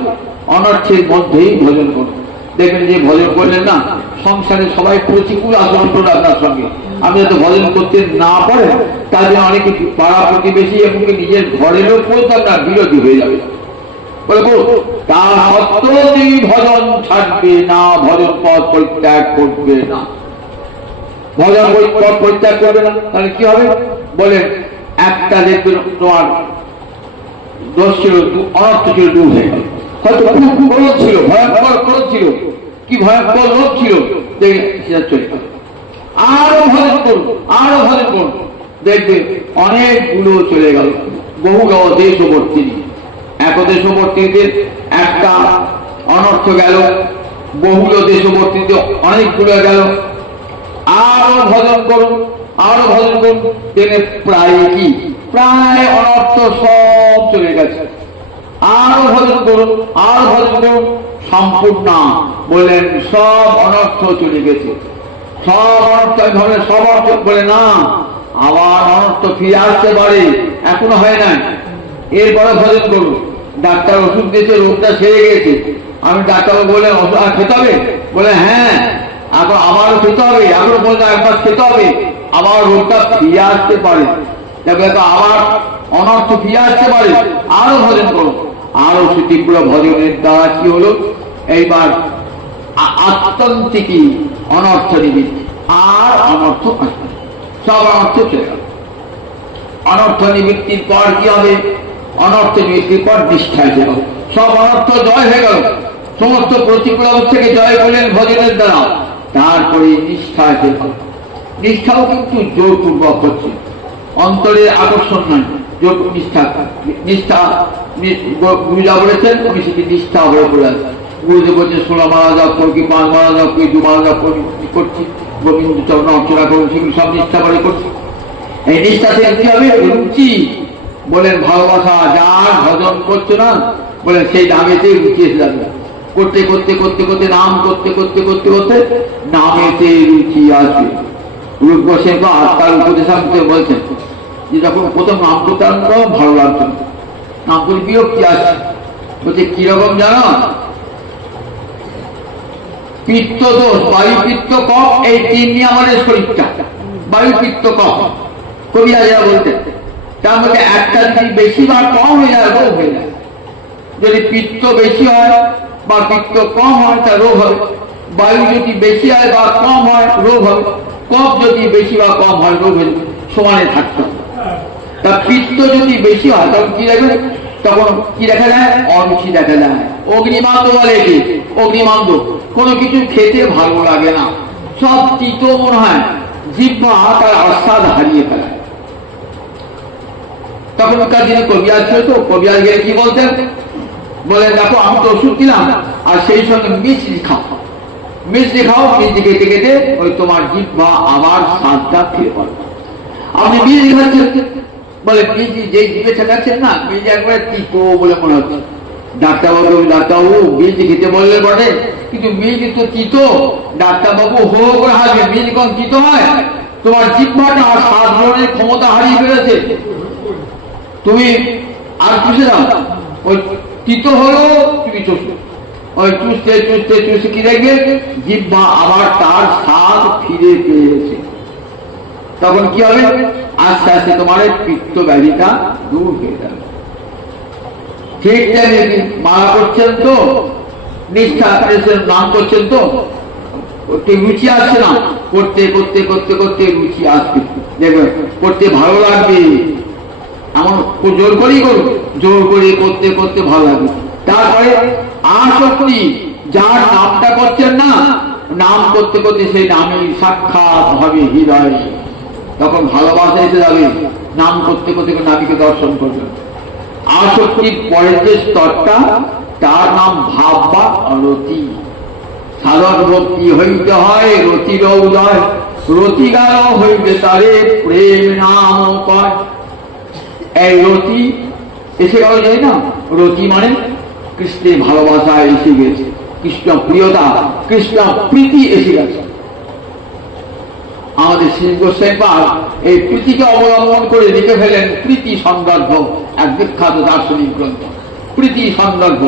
অনর্থের মধ্যেই ভজন করুন। দেখবেন যে ভজন করলেন না সংসারে সবাই প্রতিকূল আচরণ করবে আপনার সঙ্গে, আপনি যাতে ভজন করতে না পারেন তার জন্য অনেকে পাড়া প্রতিবেশী এমনকি নিজের ঘরের লোক আপনার বিরোধী হয়ে যাবে। তা সত্ত্বেও তুমি ভজন ছাড়বে না, ভজন পথ পরিত্যাগ করবে না, ভজন পথ পরিত্যাগ করবে না, তাহলে কি হবে বলে একটা দেখবে তোমার দোষ ছিল, অনর্থ ছিল, দূর হয়ে গেল। হয়তো খুব ক্রোধ ছিল, ভয়ঙ্কর ক্রোধ ছিল, কি ভয়ঙ্কর রোগ ছিল, সেটা চলে গেল। আরো ভজন করুন, আরো ভজন করুন, দেখবে অনেকগুলো চলে গেল। বহু দেশবর্তী, একদেশবর্তীতে একটা অনর্থ গেল, বহুল দেশবর্তীতে অনেকগুলো গেল। আরো ভজন করুন, আরো ভজন করুন, দেখে প্রায় কি প্রায় অনর্থ সব চলে গেছে। আরো ভজন করুন, আরো ভজন করুন, সম্পূর্ণ বললেন সব অনর্থ চলে গেছে। সব অনর্থ ভাবলেন সব অর্থ বলে না, আবার অনর্থ ফিরে আসতে পারে, এখনো হয় না, এরপরে ভজন করুন। ডাক্তার ওষুধ দিয়েছে, রোগটা সেরে গেছে, আমি ডাক্তারবাবু বললেন ওষুধ আর খেতে হবে, বলে হ্যাঁ এখন আবারও খেতে হবে, এখনো বললাম একবার খেতে হবে, আবার রোগটা ফিরে আসতে পারে, আবার অনর্থ ফিরে আসতে পারে। আরো ভজন করুন, আরো তীব্র ভজনের দ্বারা কি হলো এইবার আত্যন্তিকী অনর্থ নিবৃত্তি, আর অনর্থ আসবে, সব অনর্থ চলে গেল। অনর্থ নিবৃত্তির পর কি হবে, অনর্থ নিবৃত্তির পর নিষ্ঠা এসে গেল, সব অনর্থ জয় হয়ে গেল, সমস্ত প্রতিকূল অবস্থাকে জয় করলেন ভজনের দ্বারা। তারপরে নিষ্ঠা এসে গেল। নিষ্ঠাও কিন্তু জোরপূর্বক হচ্ছে, অন্তরের আকর্ষণ নয়, জোর নিষ্ঠা। নিষ্ঠা গুরু যা বলেছেন আমি সেটি নিষ্ঠা হয়ে পড়ে আছে। গুরুদেব বলছেন 16 মালা জপ করি, কি 5 মালা জপ করি, 2 মালা জপ করছি, গোবিন্দ চরণ অর্চনা করুন, সেগুলো সব নিষ্ঠা করে করছি। এই নিষ্ঠা থেকে কি হবে, রুচি বলেন ভালোবাসা, যার ভজন করছো না বলেন সেই নামেতে রুচি এসে যাবে। করতে করতে করতে করতে নাম করতে করতে করতে করতে নামেতে রুচি আসবে। রূপ বসে তার উপদেশান্তে বলছেন যে যখন প্রথম নাম করতে ভালো লাগতো, নাম করে বিরক্তি আসছে, বলছে কিরকম জানো, পিত্ত দোষ, বায়ু পিত্ত কফ, এই 3 নিয়ে আমাদের শরীরটা, বায়ু পিত্ত কফ কবিরা যারা বলতেন, তার মধ্যে একটা যদি বেশি বা কম হয়ে যায় রোগ হয়ে যায়। যদি পিত্ত বেশি হয় বা পিত্ত কম হয় তা রোগ হবে, বায়ু যদি বেশি হয় বা কম হয় রোগ হবে, কফ যদি বেশি বা কম হয় রোগ হবে, সমানে থাকতে হবে। তা পিত্ত যদি বেশি হয় তখন কি দেখবে, তখন কি দেখা যায়, অরুচি দেখা যায়। অগ্নিমান্দ বলে কি, অগ্নিমান্দ কোনো কিছু খেতে ভালো লাগে না, সব তিতো মনে হয়, জিহ্বা তার আস্বাদ হারিয়ে ফেলায়। তখনকার দিনে কবিরাজ ছিল, তো কবিরাজ গিয়ে কি বলতেন, বলে দেখো আমি তো ওষুধ দিলাম আর সেই সঙ্গে মিষ্টি খাও, মিষ্টি খাও, মিষ্টি খেতে খেতে ওই তোমার জিহ্বা আবার স্বাদটা ফিরে পাবে। আপনি বীজ খাচ্ছেন, বলে বীজ যে জিভে ছেঁকাচ্ছেন না, বীজ একবারে তিতো বলে মনে হচ্ছে। ডাক্তারবাবু বীজ খেতে বললে বটে, কিন্তু বীজ তো তিতো। ডাক্তারবাবু হো করে হাসবে, বীজ কোন তিতো হয়? তোমার জিহ্বাটা স্বাদ গ্রহণের ক্ষমতা হারিয়ে ফেলেছে, তুমি আর চুষে দাও, ওই তিতো হলো তুমি চুষো, ওই চুষতে চুষতে চুষে কি দেখবে জিহ্বা আবার তার স্বাদ ফিরে পেয়েছে। তখন কি হবে, আস্তে আস্তে তোমার পিত্ত ব্যাধিটা দূর হয়ে যাবে। ঠিক তেমনি মালা করছেন তো, নিষ্ঠা নাম করছেন তো, রুচি আসছে না, করতে করতে করতে করতে রুচি আসবে, দেখবে করতে ভালো লাগবে। এমন জোর করেই করুন, জোর করে করতে করতে ভালো লাগবে। তারপরে আসক্তি, যার নামটা করছেন না, নাম করতে করতে সেই নামই সাক্ষাৎ হবে হৃদয়, তখন ভালোবাসা এসে যাবে। নাম করতে করতে নামীকে দর্শন করবে। আসক্তির পরের যে স্তরটা, তার নাম ভাব বা রতি। সাধন ভক্তি হইতে হয় রতির উদয়, রতিগার হইতে তারে প্রেম নাম কয়। এই রতি এসে গেল, যাই না, রতি মানে কৃষ্ণের ভালোবাসা এসে গেছে, কৃষ্ণ প্রিয়তা, কৃষ্ণ প্রীতি এসে গেছে। আমাদের শ্রী গোস্বামী পাদ এই প্রীতিকে অবলম্বন করে লিখে ফেলেন প্রীতি সন্দর্ভ, এক বিখ্যাত দার্শনিক গ্রন্থ। প্রীতি সন্দর্ভ,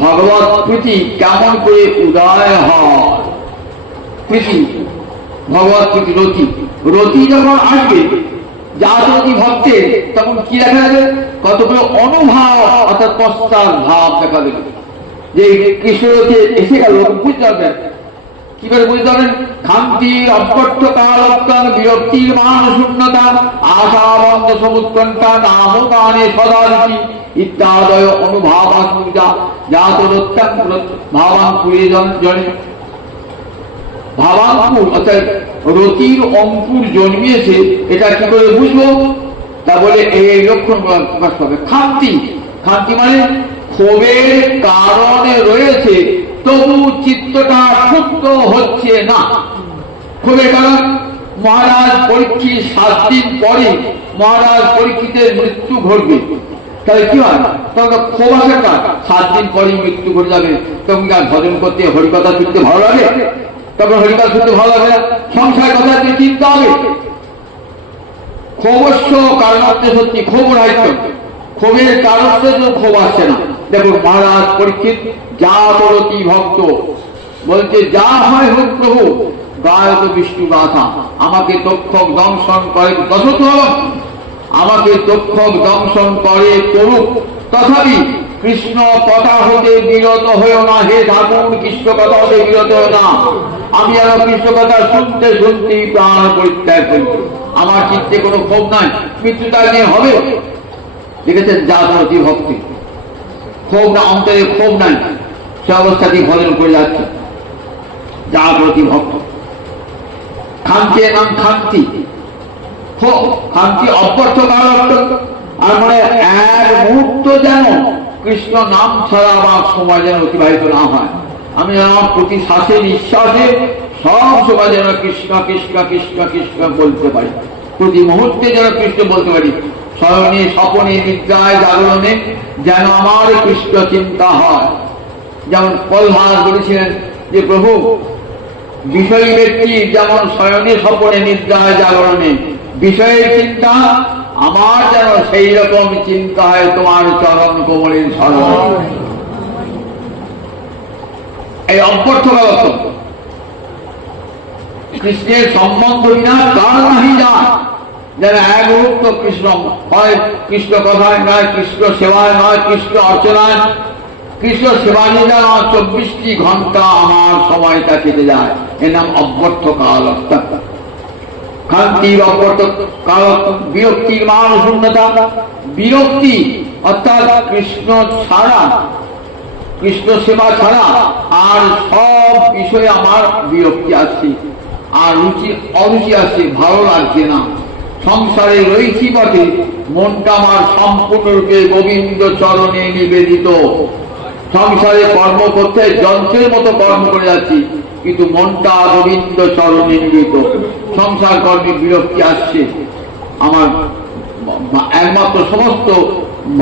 ভগবত প্রীতি কেমন করে উদয় হয়। প্রীতি, ভগবত প্রীতি, রতি, রতি যখন আসবে জাতরতি ভক্তের, তখন কি দেখা যাবে, কতগুলো অনুভাব অর্থাৎ পশ্চাৎ ভাব দেখা দেবে। যে কৃষ্ণরথে এসে গেল, বুঝতে পারবেন কি করে, বুঝতে পারবেন, খান্তির অপট্য কালত্তন বিরক্তির মান শূন্যতা, আশাবন্ধ সমুৎকণ্ঠা নাম গানে সদারুচি ইত্যাদয় অনুভাব আসুজা জাতরত্যাং ভাবাঙ্কুরে জনে। ভাবাঙ্কুর অর্থাৎ রতির অঙ্কুর জন্মিয়েছে, এটা কি করে বুঝবো? তা বলে এই লক্ষণ প্রকাশ পাবে। খান্তি, খান্তি মানে ক্ষোভের কারণে রয়েছে, তবু চিত্তটা ক্ষুব্ধ হচ্ছে না। ক্ষোভের কারণ, মহারাজ পরীক্ষিত 7 দিন পরে মহারাজ পরীক্ষিতের মৃত্যু ঘটবে, তাহলে কি হয়, তখন ক্ষোভ আসে না, 7 দিন পরেই মৃত্যু ঘটে যাবে। তখন কি আর ভজন করতে, হরিকথা শুনতে ভালো লাগে? তখন হরিকথা শুনতে ভালো লাগে না, সংসার কথা চিন্তা হবে। ক্ষোভস্য কারণার্থে সত্যি ক্ষোভ রাহিত্য, ক্ষোভের কারণে ক্ষোভ আসছে না। দেখুন মহারাজ পরীক্ষিত জাতরতি ভক্ত বলছে, যা হয় হোক প্রভু, গায়ক বিষ্ণু গাথা, আমাকে তক্ষক দংশন করে দশত, আমাকে তক্ষক দংশন করে করুক, তথাপি কৃষ্ণ কথা হতে বিরত হয়েও না। হে ঠাকুর, কৃষ্ণ কথা হতে বিরত হয়েও না। আমি আর কৃষ্ণ কথা শুনতে শুনতেই প্রাণ পরিত্যাগ করি, আমার চিত্তে কোনো ক্ষোভ নাই, মৃত্যুটা নিয়ে হবে। দেখেছেন জাতরতি ভক্তি, ক্ষোভ না, অন্তরে ক্ষোভ নাই, সে অবস্থাতেই ভজন করে যাচ্ছে জাগরতি ভক্ত। খান্তি নাম খান্তি, খান্তি অপর্থ কারণ, আর মানে এক মুহূর্ত যেন কৃষ্ণ নাম ছাড়া আমার সময় যেন অতিবাহিত না হয়। আমি আমার প্রতি শ্বাসে নিঃশ্বাসে সব সময় যেন কৃষ্ণ কৃষ্ণ কৃষ্ণ কৃষ্ণ বলতে পারি, প্রতি মুহূর্তে যেন কৃষ্ণ বলতে পারি। শয়নে স্বপনে নিদ্রায় জাগরণে যেন আমার কৃষ্ণ চিন্তা হয়। যেমন প্রহ্লাদ বলেছিলেন যে প্রভু, বিষয়ী ব্যক্তি যেমন শয়নে স্বপনে নিদ্রায় জাগরণে বিষয়ের চিন্তা, আমার যেন সেই রকম চিন্তা হয় তোমার চরণ কোমলের স্মরণ। এই অপর্থকাল কৃষ্ণের সম্বন্ধ বিনা কার নাহি যায়, যেন এক মুহূর্ত কৃষ্ণ হয়, কৃষ্ণ কথায় নয়, কৃষ্ণ সেবায় নয়, কৃষ্ণ অর্চনায়, কৃষ্ণ সেবা নিয়ে যায় 24টি ঘন্টা আমার সময়টা কেটে যায়। এর নাম অব্যর্থ কাল। খান্তির অব্যর্থ কাল, বিরক্তির মান শূন্যতা, বিরক্তি অর্থাৎ কৃষ্ণ ছাড়া, কৃষ্ণ সেবা ছাড়া আর সব বিষয়ে আমার বিরক্তি আসছে। আর অরুচি আসছে, ভালো লাগছে না। সংসারে রয়েছি বটে, মনটা আমার সম্পূর্ণরূপে গোবিন্দ চরণে নিবেদিত। সংসারে কর্ম করতে যন্ত্রের মতো কর্ম করে যাচ্ছি, কিন্তু মনটা গোবিন্দ চরণে নিবেদিত। সংসার কর্মে বিরক্তি আসছে, আমার একমাত্র সমস্ত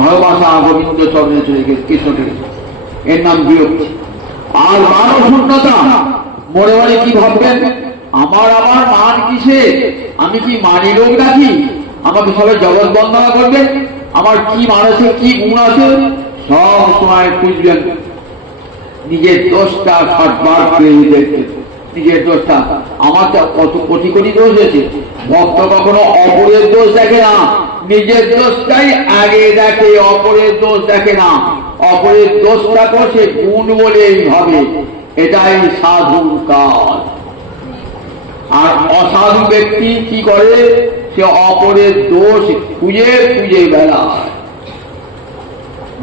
ভালোবাসা গোবিন্দ চরণে চলে গেছে, কৃষ্ণকে। এর নাম বিরক্তি। আর মান শূন্যতা, মনে মনে কি ভাববেন, আমার মান কিসে? আমি কি মানি লোক নাকি? আমাকে সবাই জগৎ বন্দনা করবে? আমার কি মান আছে, কি গুণ আছে? সব সময় খুঁজবেন নিজের দোষটা, খাটবার দেখতে নিজের দোষটা। আমার কত কোটি কোটি দোষ আছে। ভক্ত কখনো অপরের দোষ দেখে না, নিজের দোষটাই আগে দেখে, অপরের দোষ দেখে না। অপরের দোষটাকে সে গুণ বলেই ভাবে, এটাই সাধুর কাজ। আর অসাধু ব্যক্তি কি করে? সে অপরের দোষ খুঁজে খুঁজে বেড়ায়।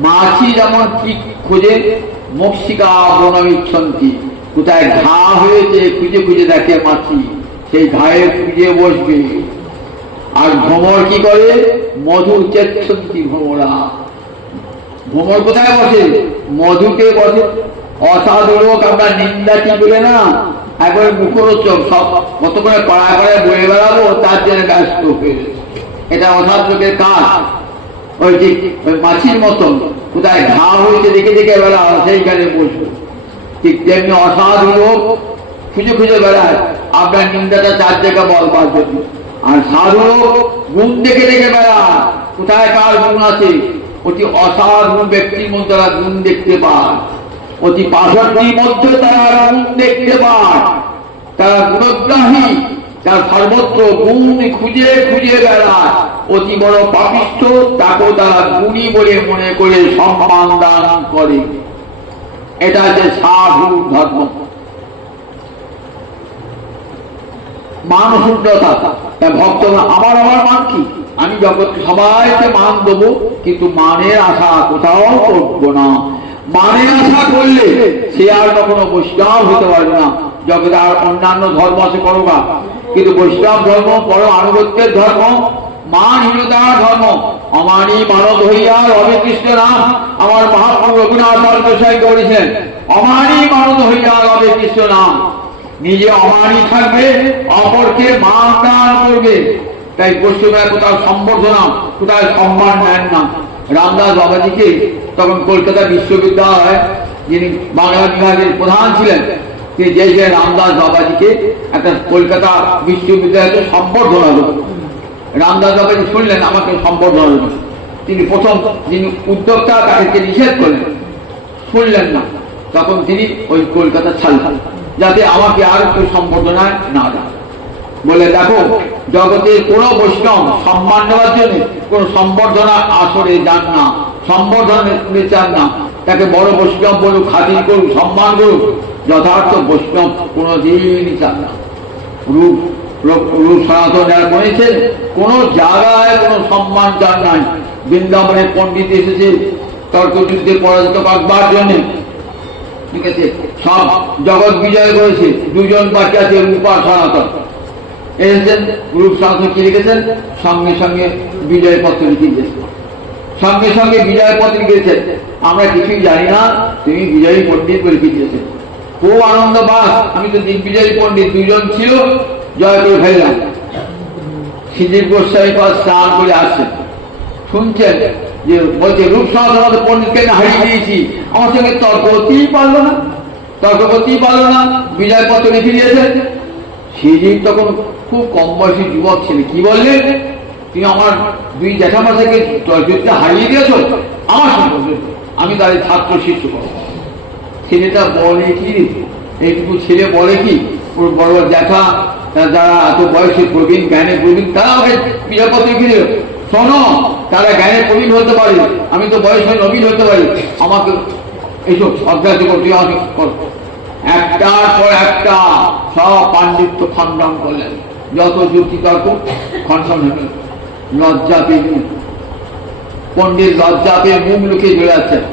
মাছি যেমন কি খুঁজে, মক্ষিকা বনমিচ্ছন্তি, কোথায় ঘা হয়েছে খুঁজে খুঁজে দেখে মাছি, সেই ঘায়ে খুঁজে বসবে। আর ভ্রমর কি করে? মধু চেচ্ছন্তি ভ্রমরা। ভ্রমর কোথায় বসে? মধুকে বসে। অসাধু লোক আমরা নিন্দা কি বলে না, একবার মুখরোচক সব কত করে পাড়ায় পাড়ায় বয়ে বেড়াবো, তার জন্য ব্যস্ত হয়ে। এটা অসাধু লোকের কাজ। ওই যে ওই মাছির মতন কোথায় ঘা হয়েছে দেখে দেখে বেড়াও, সেইখানে বসবো। ঠিক তেমনি অসাধু লোক খুঁজে খুঁজে বেড়ায় আপনার নিন্দাটা চার জায়গা বলবার জন্য। আর সাধু লোক গুণ দেখে দেখে বেড়ায়, কোথায় কার গুণ আছে। অতি অসাধু ব্যক্তির মধ্যে তারা গুণ দেখতে পায়, অতি পাষণ্ডীর মধ্যে তারা গুণ দেখতে পায়। তারা গুণগ্রাহী, তার সর্বত্র গুণ খুঁজে খুঁজে বেড়ায়। অতি বড় পাপিষ্ঠ, তাকেও তারা গুণী বলে মনে করে সম্মান দান করে। এটা যে সাধু ধর্ম। মান শূন্যতা। ভক্ত আমার মান কি? আমি জগৎ সবাইকে মান দেবো, কিন্তু মানের আশা কোথাও করবো না। মানের আশা করলে সে আর কখনো বৈষ্ণব হতে পারবে না। জগতে আর অন্যান্য ধর্ম আছে করোগা, কিন্তু বৈষ্ণব ধর্ম বড় আনুগত্যের ধর্ম, মানহীনতার ধর্ম। অমানি মানব হইয়া রবি কৃষ্ণ নাম, আমার মহাপ্রভু রঘুনাথ গোস্বামী বলেছেন, অমানি মানব হইয়া রবি কৃষ্ণ নাম। নিজে অমানি থাকবে, অপরকে মান দান করবে। তাই বৈষ্ণবরা কোথাও সম্বর্ধনা, কোথায় সম্মান নেন না। রামদাস বাবাজিকে তখন কলকাতা বিশ্ববিদ্যালয়, যিনি বাংলা বিভাগের প্রধান ছিলেন, তিনি যে রামদাস বাবাজিকে একটা কলকাতা বিশ্ববিদ্যালয়কে সম্বর্ধনা দেবেন। রামদাস বাবাজি শুনলেন আমাকে সম্বর্ধনা দেবেন, তিনি প্রথম যিনি উদ্যোক্তা তাকে নিষেধ করলেন, শুনলেন না। তখন তিনি ওই কলকাতা ছাড়লেন, যাতে আমাকে আর কেউ সম্বর্ধনায় না দেয়। বলে দেখো, জগতের কোন বৈষ্ণব সম্মান নেওয়ার জন্য কোন সম্বর্ধনা আসরে যান না, সম্বর্ধনা চান না। তাকে বড় বৈষ্ণব বলুক, খাতির করুক, সম্মান করুক, যথার্থ বৈষ্ণব কোনদিনই চান না। রূপ রূপ সনাতন বলেছেন, কোন জায়গায় কোন সম্মান চান নাই। বৃন্দাবনের পণ্ডিত এসেছে তর্কযুদ্ধে পরাজিত করবার জন্য, ঠিক আছে, সব জগৎ বিজয় করেছে। দুজন বাকি আছে, রূপা সনাতন এসেছেন। রূপ সনাতন কি লিখেছেন? সঙ্গে সঙ্গে বিজয় পত্র লিখে দিয়েছেন, সঙ্গে সঙ্গে বিজয় পত্র লিখেছেন। আমরা কিছুই জানি না, তুমি বিজয়ী পণ্ডিত বলে লিখে দিয়েছেন। খুব আনন্দ বাস, আমি তো দিগ্বিজয়ী পণ্ডিত দুজন ছিল, জয় করে ফেললাম। শ্রীজীব গোস্বামী পর স্নান করে আসছেন, শুনছেন যে বলছে রূপ সনাতন পণ্ডিতকে হারিয়ে দিয়েছি। আমার সঙ্গে তর্ক করতেই পারলো না, তর্ক করতেই পারলো না, বিজয় পত্র লিখে দিয়েছেন। শ্রীজীব তখন খুব কম বয়সী যুবক ছিল, কি বললেন, তুমি আমার দুই জ্যাঠামশাইকে যুদ্ধে হারিয়ে দিয়েছ, আমার সঙ্গে আমি তাদের ছাত্র শিষ্য করব। ছেলেটা বলে কি, এইটুকু ছেলে বলে কি, ওর বড় জ্যাঠা যারা এত বয়সে প্রবীণ, জ্ঞানে প্রবীণ, তারা আমাকে বিজয়পত্র ফিরে, শোনো, তারা জ্ঞানে প্রবীণ হতে পারে, আমি তো বয়সে নবীন হতে পারি, আমাকে এইসব অভ্যাস করতে আমাকে করো। একটার পর একটা সব পাণ্ডিত্য খণ্ডন করলেন, যত যুক্তি তর্ক খণ্ডন হলেন। লজ্জা পেয়ে পণ্ডিত লজ্জা পেয়ে মুখ লুকিয়ে চলে যাচ্ছেন।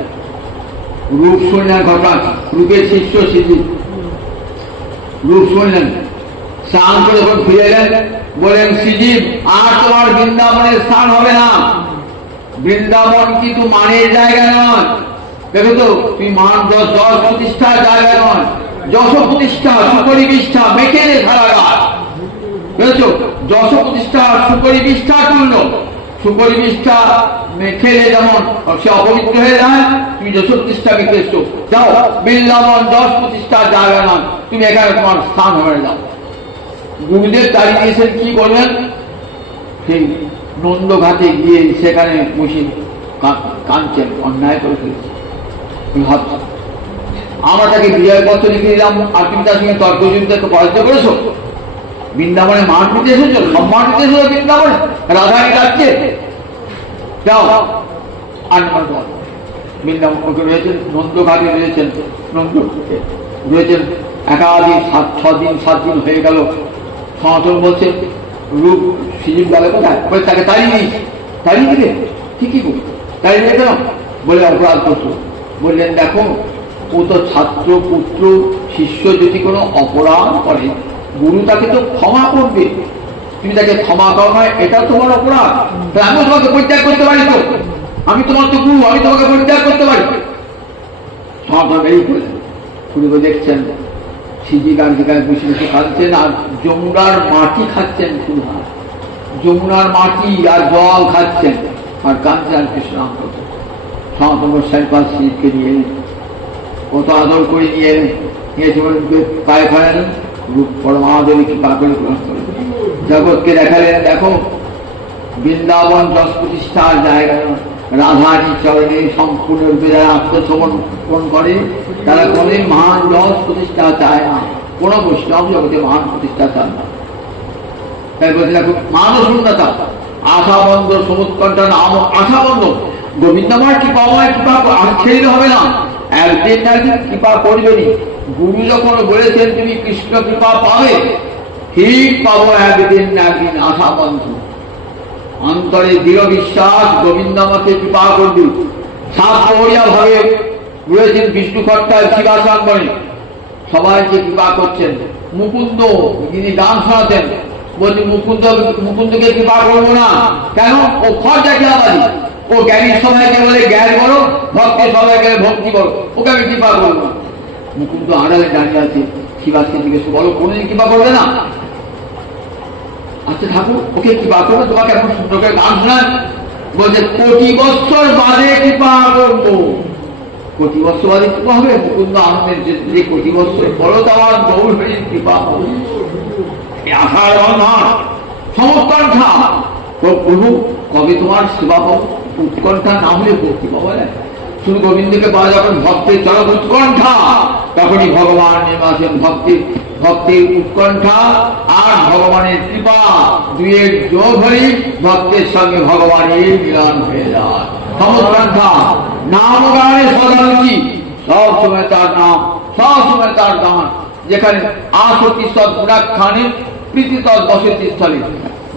রূপ শুনলেন ঘটনা, রূপের শিষ্য শ্রীজীব রূপ শুনলেন। স্নান করে যখন ফিরে এলেন বলেন শ্রীজীব আর তোমার বৃন্দাবনের স্থান হবে না, বৃন্দাবন কিন্তু মানের জায়গা নয়, দেখো তো তুমি মান যশ প্রতিষ্ঠার জায়গা নয়, যশ প্রতিষ্ঠা সুকরি বিষ্ঠা মেখে নে সারা গাছ, বুঝেছো? যশ প্রতিষ্ঠা সুকরি বিষ্ঠা তুল্য, সুকরি বিষ্ঠা মেখেলে যেমন সে অপবিত্র হয়ে যায়, তুমি যশ প্রতিষ্ঠা মেখে এসছো, যাও বৃন্দাবন যশ প্রতিষ্ঠার জায়গা নয়, তুমি এখানে তোমার স্থান হবে যাও। গুরুদেব দাঁড়িয়ে দিয়েছেন, কি করলেন? সেই নন্দ ঘাটে গিয়ে সেখানে বসে কাঁদছেন, অন্যায় করে ফেলেছে। ভাবছেন আমরা তাকে বিজয় পত্র লিখে দিলাম আর তুমি তার সঙ্গে তর্কযুদ্ধকে পরাজিত করেছো, বৃন্দাবনে মান নিতে এসেছো, সম্মান নিতে এসেছো বৃন্দাবনে রাধানী রাজ্যে, যাও আর বৃন্দাবন রয়েছেন নন্দ ঘাটে রয়েছেন, নন্দ রয়েছেন একাধিক 6 দিন হয়ে গেল। সনাতন বলছে রূপ শ্রীজীব গেলে কোথায়, বলে তাকে তাড়িয়ে দিলে ঠিকই বল তাড়িয়ে দিয়ে গেলাম বলে অপরাধ করছো। বললেন দেখো ও তো ছাত্র পুত্র শিষ্য যদি কোনো অপরাধ করে গুরু তাকে তো ক্ষমা করবে, তুমি তাকে ক্ষমা করো না এটা তোমার অপরাধ, আমিও তোমাকে পরিত্যাগ করতে পারি তো, আমি তোমার তো গুরু, আমি তোমাকে পরিত্যাগ করতে পারি। সনাতন এই বললেন, গুরুকে দেখছেন সিজি গান যেখানে বসে বসে খাচ্ছেন আর যমুনার মাটি খাচ্ছেন, যমুনার মাটি আর জল খাচ্ছেন আর কাঞ্চন কৃষ্ণ নাম করছেন। সনাতন গোস্বামী শিবকে নিয়ে এলেন, কত আদর করে নিয়ে এলেন, নিয়েছে পায়ে ফেলেন, রূপ পরমাদরী কৃপা করে গ্রহণ করেন, জগৎকে দেখালেন দেখো বৃন্দাবন যশ প্রতিষ্ঠার জায়গা, রাধারী চরণে সম্পূর্ণরূপে যারা আত্মসমর্পণ করে তারা কোনদিন মহান যশ প্রতিষ্ঠা চায় না, কোন বৈষ্ণব জগতে মহান প্রতিষ্ঠা চায় না। তাই বলছে দেখো মানস শূন্যতা আশাবন্ধ সমুৎকণ্ঠা নাম আশাবন্ধ, গোবিন্দ আমার কৃপা ছেড়ে হবে না, একদিন কৃপা করবেনি। গুরু যখন বলেছেন তুমি কৃষ্ণ কৃপা পাবে, ঠিক পাবো একদিন আশাবন্ধ, অন্তরে দৃঢ় বিশ্বাস গোবিন্দ আমাকে কৃপা করবে। সাতপহরিয়া ভাবে রয়েছেন বিষ্ণু খট্টায় শিবাসাঙ্গনে, সবাইকে কৃপা করছেন। মুকুন্দ যিনি গান শোনাতেন বলছি মুকুন্দকে কৃপা করবো না, কেন? ও খরচা খেলাবাজি, ও জ্ঞানীর সবাইকে বলে জ্ঞান করো, ভক্তের সবাইকে ভক্তি করো, ওকে আমি কৃপা করবো না। মুকুন্দ আড়ালে দাঁড়িয়ে আছে, শিবাসকে জিজ্ঞেস বলো কোনদিন কৃপা করবে না? আচ্ছা ঠাকুর ওকে কৃপা করবো, তোমাকে এখন সুন্দর করে গান শোনায়, বলছে কোটি বৎসর বাদে কৃপা করবো। কোটি বৎসর বাদে কৃপা হবে? মুকুন্দ আনন্দের যে কোটি বৎসর বলো তো আমার গৌর হরির কৃপা হবে, আশার বন্ধন সমুৎকণ্ঠা, প্রভু কবে তোমার সেবা পাবো? উৎকণ্ঠা না হলে ভক্তি পাওয়া যায়, শুধু গোবিন্দকে পাওয়া যখন ভক্তের চরম উৎকণ্ঠা তখনই ভগবান নির্বাচন। ভক্তির উৎকণ্ঠা আর ভগবানের কৃপা দুয়ের যোগ হলে ভক্তের সঙ্গে ভগবানের মিলন হয়ে যায়। সমুৎকণ্ঠা নাম গানে সদারুচি, সব সময় তার নাম, সব সময় তার গান, যেখানে আসক্তি সব গুণাখ্যানে প্রীতি তৎ বসতি স্থলে,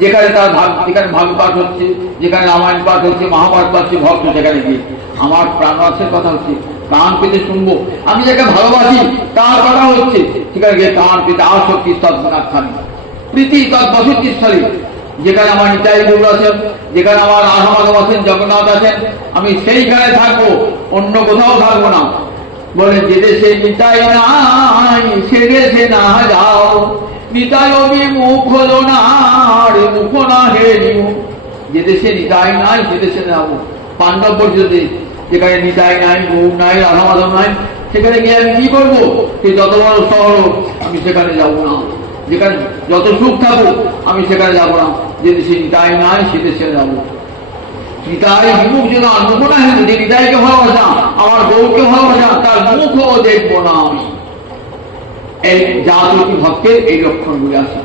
যেখানে তার যেখানে ভাগবত পাঠ হচ্ছে, যেখানে রামায়ণ পাঠ হচ্ছে, মহাভারত পাচ্ছে, ভক্ত সেখানে গিয়ে আমার প্রাণবাসের কথা হচ্ছে, কান পেতে শুনবো, আমি যাকে ভালোবাসি তার কথা হচ্ছে, সেখানে গিয়ে কান পেতে আসক্তি তৎগুণাখ্যানে প্রীতি তৎ বসতি স্থলে, যেখানে আমার নিতাই গৌর আছেন, যেখানে আমার রাধা মাধব আছেন, জগন্নাথ আছেন, আমি সেইখানে থাকবো, অন্য কোথাও থাকবো না। বলে যে দেশে নিতাই নাই সে দেশে না যাও, নিতাই মুখ হলো না রে মুখ না হে নিউ, যে দেশে নিতাই নাই সে দেশে যাবো। পাণ্ডব পর্যন্ত যেখানে নিতাই নাই, গৌর নাই, রাধা মাধব নাই, সেখানে গিয়ে আমি কি করবো? সে যত বড় শহর আমি সেখানে যাবো না, যেখানে যত সুখ থাকুক আমি সেখানে যাবো না, যে দেশে নিতাই নাই সে দেশে যাবো। নিতাই বিমুখ যেন মুখ না হেন, যে নিতাইকে ভালোবাসা আমার গৌরকে ভালোবাসা তার মুখও দেখবো না আমি। এই জাতি ভক্তের এই লক্ষণগুলি আছে।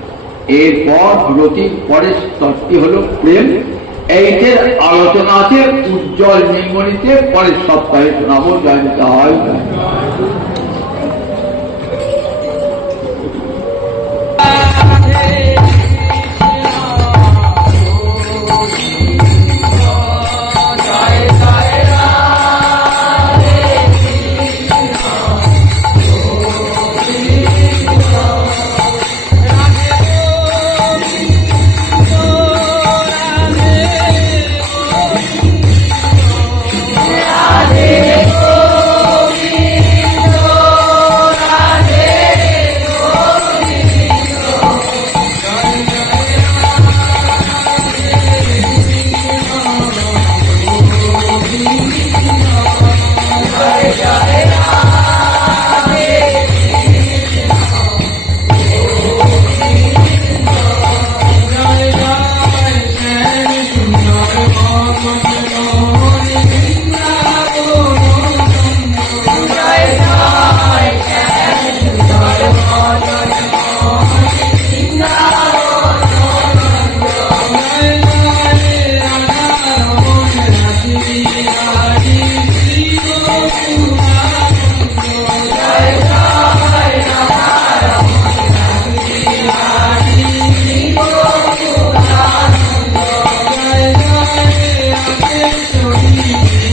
এরপর রতির পরের স্তরটি হলো প্রেম, এইটার আলোচনা আছে উজ্জ্বল নির্মণিতে, পরের সপ্তাহে শোনাবো। জানতে হয় Jai Jai Radhe Radhe